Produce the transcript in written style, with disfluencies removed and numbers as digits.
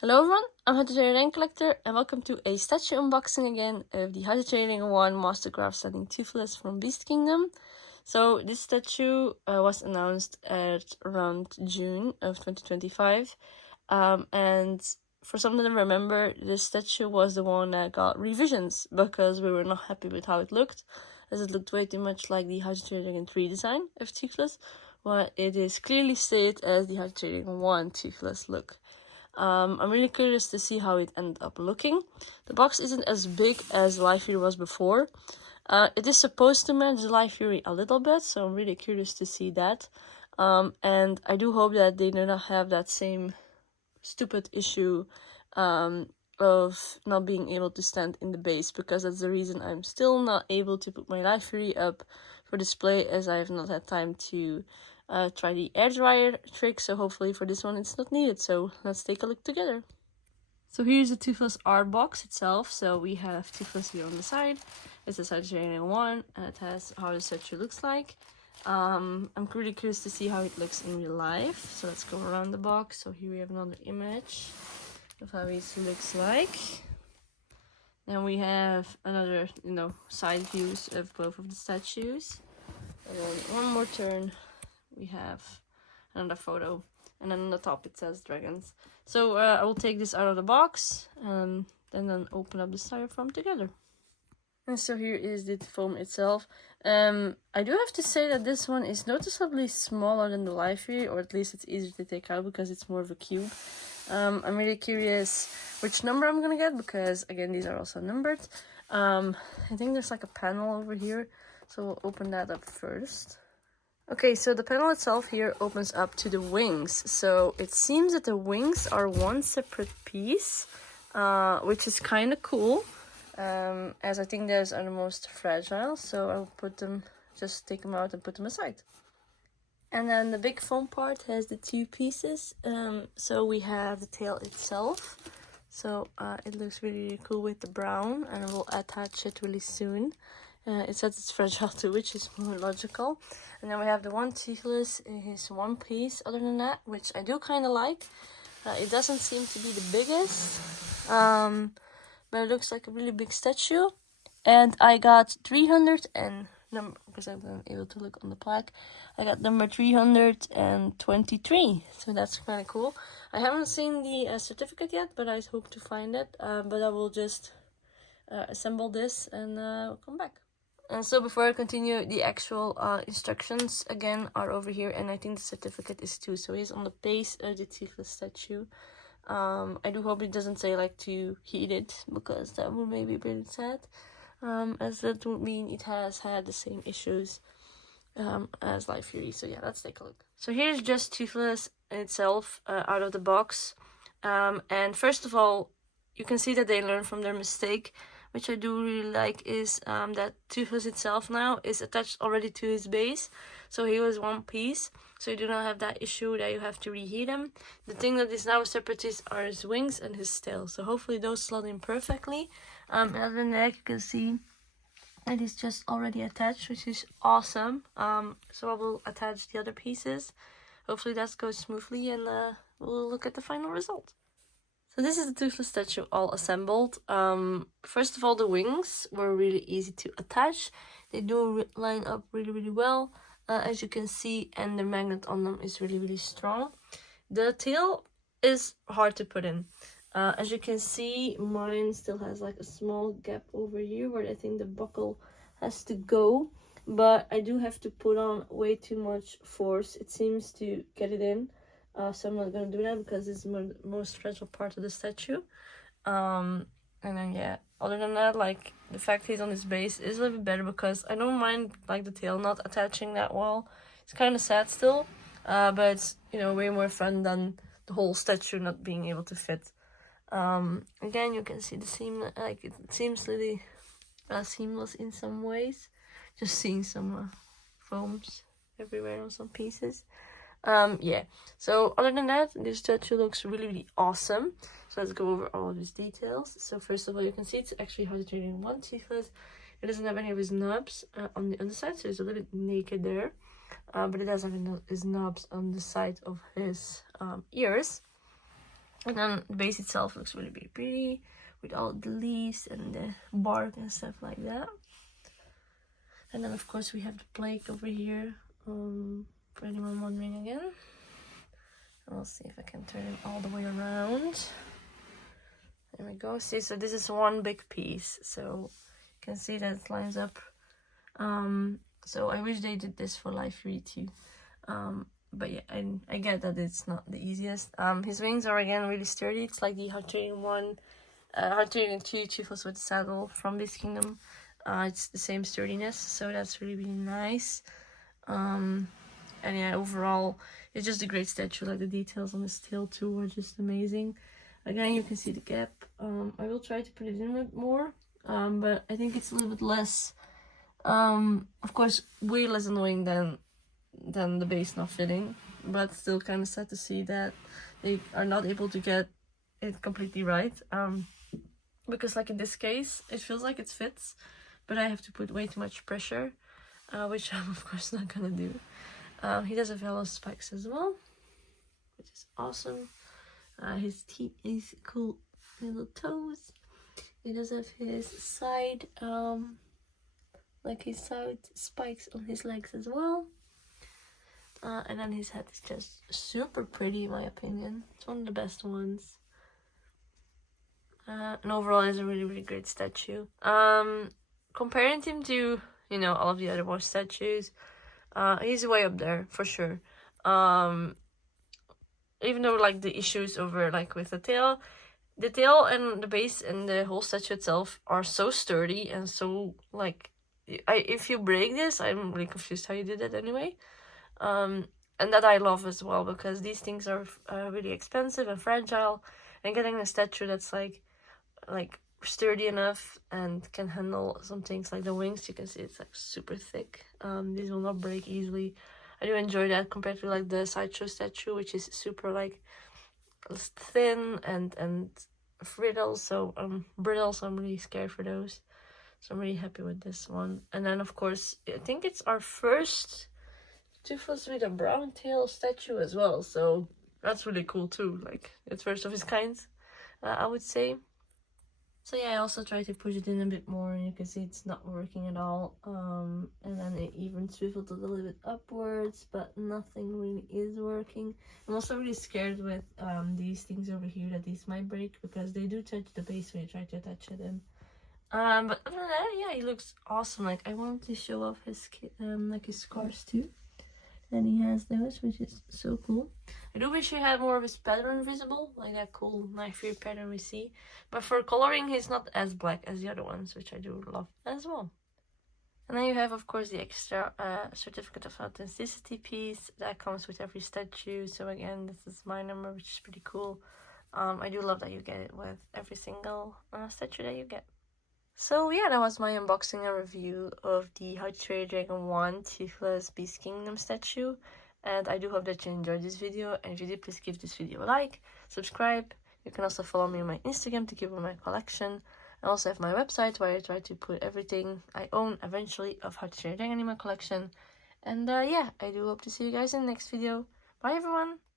Hello everyone, I'm HTTYD Collector and welcome to a statue unboxing again of the HTTYD 1 Mastercraft setting Toothless from Beast Kingdom. So this statue was announced at around June of 2025 and for some of them remember, this statue was the one that got revisions because we were not happy with how it looked, as it looked way too much like the HTTYD 3 design of Toothless, while it is clearly stated as the HTTYD 1 Toothless look. I'm really curious to see how it ended up looking. The box isn't as big as Life Fury was before. It is supposed to match Life Fury a little bit, so I'm really curious to see that. And I do hope that they do not have that same stupid issue of not being able to stand in the base, because that's the reason I'm still not able to put my Life Fury up for display, as I have not had time to try the air dryer trick, so hopefully for this one it's not needed. So let's take a look together. So here's the Toothless art box itself. So we have Toothless here on the side. It's a HTTYD 1 and it has how the statue looks like. I'm really curious to see how it looks in real life. So let's go around the box. So here we have another image of how it looks like. Then we have another, side views of both of the statues. And then one more turn, we have another photo, and then on the top it says dragons. So I will take this out of the box and then open up the styrofoam together. And so here is the foam itself. I do have to say that this one is noticeably smaller than the Life Fury, or at least it's easier to take out because it's more of a cube. I'm really curious which number I'm gonna get, because again these are also numbered. I think there's like a panel over here, so we'll open that up first. Okay, so the panel itself here opens up to the wings. So it seems that the wings are one separate piece, which is kind of cool, as I think those are the most fragile. So I'll just take them out and put them aside. And then the big foam part has the two pieces. So we have the tail itself. So it looks really, really cool with the brown, and we'll attach it really soon. It says it's fragile too, which is more logical. And then we have the one Toothless. It is one piece other than that, which I do kind of like. It doesn't seem to be the biggest, but it looks like a really big statue. And I got 300 and because I'm not able to look on the plaque, I got number 323. So that's kind of cool. I haven't seen the certificate yet, but I hope to find it. But I will just assemble this and come back. And so before I continue, the actual instructions again are over here, and I think the certificate is too. So he's on the base of the Toothless statue. I do hope it doesn't say like to heat it, because that would maybe be really sad, as that would mean it has had the same issues as Life Fury. So yeah, let's take a look. So here's just Toothless itself out of the box. And first of all, you can see that they learned from their mistake, which I do really like, is that Toothless itself now is attached already to his base. So he was one piece, so you do not have that issue that you have to reheat him. The thing that is now separate are his wings and his tail. So hopefully those slot in perfectly. Other than that, you can see it is just already attached, which is awesome. So I will attach the other pieces. Hopefully that goes smoothly, and we'll look at the final result. So this is the Toothless statue all assembled. First of all, the wings were really easy to attach. They do line up really, really well, as you can see, and the magnet on them is really, really strong. The tail is hard to put in. As you can see, mine still has like a small gap over here where I think the buckle has to go. But I do have to put on way too much force, it seems, to get it in. So I'm not going to do that because it's the most fragile part of the statue. And then yeah, other than that, like the fact he's on his base is a little bit better, because I don't mind like the tail not attaching that well. It's kind of sad still, but it's, way more fun than the whole statue not being able to fit. Again, you can see the seam, like it seems really seamless in some ways. Just seeing some foams everywhere on some pieces. Yeah, so other than that, this statue looks really, really awesome. So let's go over all of these details. So first of all, you can see it's actually HTTYD 1 Toothless. It doesn't have any of his knobs on the underside, so it's a little bit naked there. But it does have his knobs on the side of his ears. And then the base itself looks really, really pretty with all the leaves and the bark and stuff like that. And then of course we have the plaque over here, for anyone wondering again. And we'll see if I can turn it all the way around. There we go. See, so this is one big piece, so you can see that it lines up. So I wish they did this for live 3 too. But yeah, I get that it's not the easiest. His wings are again really sturdy. It's like the Hard Trading 1, Hard Trading 2 Toothless with saddle from Beast Kingdom. It's the same sturdiness, so that's really, really nice. And yeah, overall, it's just a great statue. Like the details on his tail too are just amazing. Again, you can see the gap. I will try to put it in a bit more, but I think it's a little bit less, of course, way less annoying than the base not fitting, but still kind of sad to see that they are not able to get it completely right. Because like in this case, it feels like it fits, but I have to put way too much pressure, which I'm of course not gonna do. He does have yellow spikes as well, which is awesome. His teeth is cool little toes. He does have his side, like his side spikes on his legs as well. And then his head is just super pretty in my opinion. It's one of the best ones. And overall it's a really, really great statue. Comparing him to, you know, all of the other more statues, he's way up there for sure. Even though like the issues over like with the tail and the base and the whole statue itself are so sturdy and so like, if you break this, I'm really confused how you did it anyway. And that I love as well, because these things are really expensive and fragile, and getting a statue that's like sturdy enough and can handle some things like the wings, you can see it's like super thick. These will not break easily. I do enjoy that compared to like the sideshow statue, which is super like thin and brittle. So I'm really scared for those. So I'm really happy with this one. And then of course, I think it's our first Toothless with a brown tail statue as well. So that's really cool too. Like it's first of its kind, I would say. So yeah, I also tried to push it in a bit more, and you can see it's not working at all. And then it even swiveled a little bit upwards, but nothing really is working. I'm also really scared with these things over here that these might break, because they do touch the base when you try to attach it in. But other than that, yeah, he looks awesome. Like I wanted to show off his like his scars too. And he has those, which is so cool. I do wish he had more of his pattern visible, like that cool knife ear pattern we see. But for coloring, he's not as black as the other ones, which I do love as well. And then you have, of course, the extra certificate of authenticity piece that comes with every statue. So again, this is my number, which is pretty cool. I do love that you get it with every single statue that you get. So yeah, that was my unboxing and review of the How to Train Dragon 1 Toothless Beast Kingdom statue. And I do hope that you enjoyed this video. And if you did, please give this video a like, subscribe. You can also follow me on my Instagram to keep up my collection. I also have my website where I try to put everything I own eventually of How to Train Dragon in my collection. And yeah, I do hope to see you guys in the next video. Bye everyone!